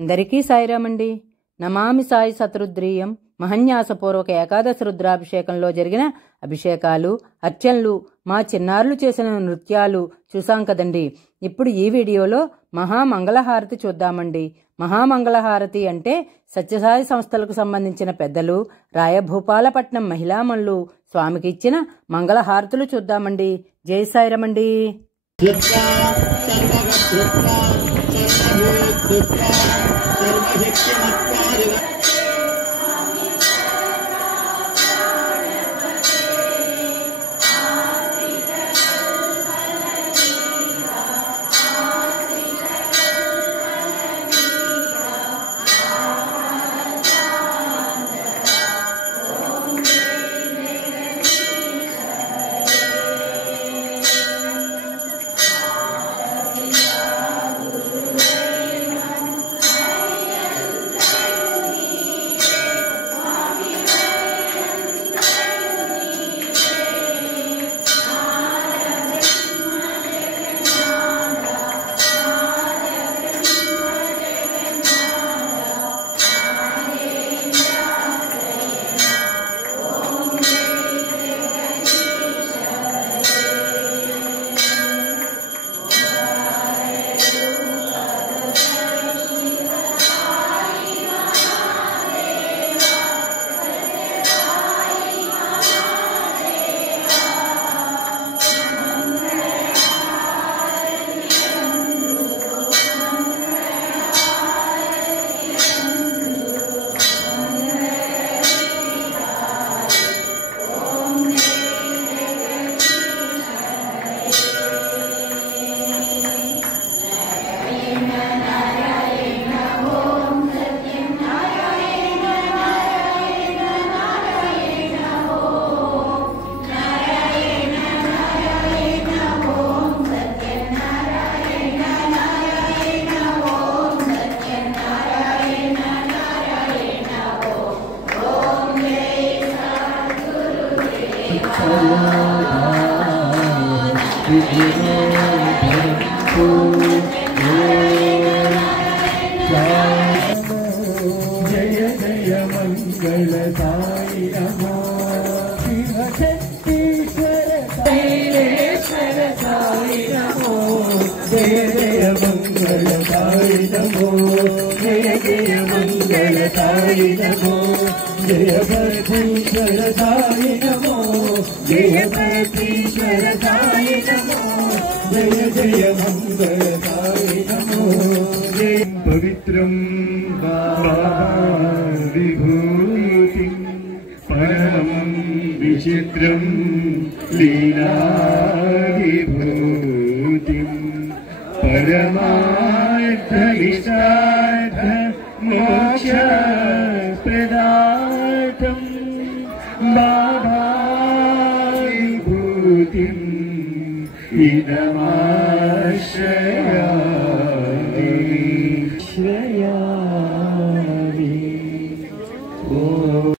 అందరికీ సాయిరామండి. నమామి సాయి శతరుద్రీయం మహన్యాసపూర్వక ఏకాదశి రుద్రాభిషేకంలో జరిగిన అభిషేకాలు, అర్చనలు, మా చిన్నారులు చేసిన నృత్యాలు చూసాం కదండి. ఇప్పుడు ఈ వీడియోలో మహామంగళహారతి చూద్దామండి. మహామంగళహారతి అంటే సత్యసాయి సంస్థలకు సంబంధించిన పెద్దలు, రాయభూపాలపట్నం మహిళామణులు స్వామికి ఇచ్చిన మంగళహారతులు చూద్దామండి. జై సాయిరామండి. जय जय मंगल साई नमो शिवशक्तीश्वर शैलेश्वर साई नमो जय जय मंगल साई नमो जय जय मंगल साई नमो जय भरतीश्वर साई नमो जय भरतीश्वर साई नमो जय जय मंगल साई नमो जय पवित्रं विभूतिं परमं विचित्रं लीलाविभूतिं परमार्थमिष्टार्थ मोक्षप्रदातं बाबाविभूतिम् इदमाश्रयामि